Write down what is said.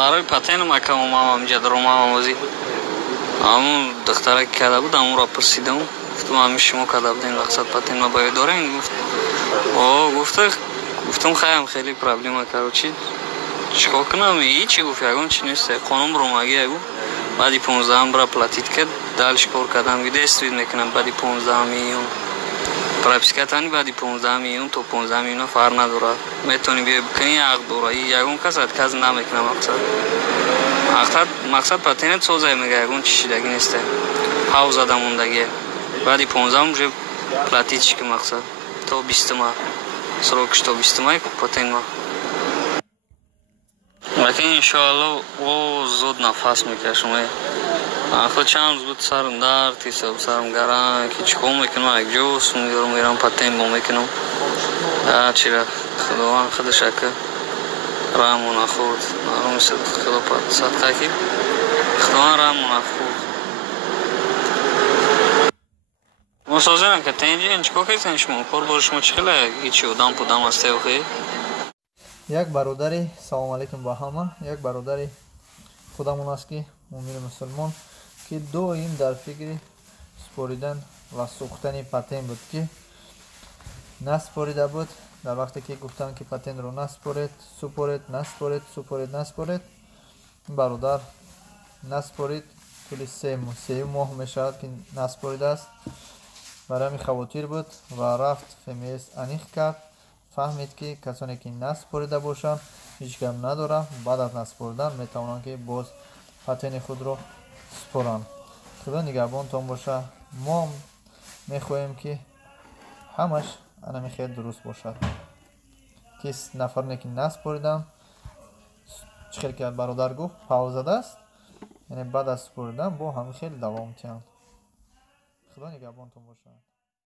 برای پاتین مکم مامام جدرو مامام وزی همون دختره که کرده بود همون را پرسیدم گفتم همیشه شما کرده بودین رقصت پاتین ما باید دارین گفت گفتم خیلی پرابلم کرد چی چیکار کنم هیچی گفت یگان چی نیست خانم رو مگه یگو بعدی 15 هم برا پلاتیت کرد دالش کار کردم گیده استوید میکنم بعدی 15 میلیون پرایپسکتانی بعدی 15 میلیون تو 15 میلیون فرق نداره میتونی بیا بکنی حق داره یگون کس نمیکنه مقصد پاتینت سوزه میگه یگون چی شدگی نیست هاو زده موندگی بعدی 15 هم جو پلاتیت چی که مقصد تو 20 ماه سروکش تو 20 ماه پاتین ما لیکن انشاءالله او زود نفس میکشم خود چند روز بود سرم درد سرم گرم که چیکار میکنم یک جوست میرم پاتین با میکنم چی را خداوند خودش که رحم و نخورد معلوم است خدا صدقه کی خداوند رحم و نخورد مسازه که تنجی چیکار کردین شما کار بر شما چخله هیچی ودام پودام استه بخیر یک برادری سلام علیکم با همه یک برادری خودمون است که مؤمن مسلمان که دویم در فکر سپوریدن و سوختن پاتین بود که نسپوریده بود در وقتی که گفتن که پاتین رو نسپورید برادر نسپورید طول 3 ماه می شود که نسپوریده است برای می خواتیر بود و رفت فمیس انیخ کرد فهمید که کسانی که نسپوریده باشند هیچ کم نداره بعد از نسپوریدن می توانند که باز پاتین خود رو سپورند خدا نگهبانتان باشه ما می خواهیم که همش انمی خیلی درست باشد که نفر که نسپوریدن چخیل که برادر گفت پاوزده است یعنی بعد از سپوریدن با همه خیلی دوام تیند خدا نگهبانتان باشه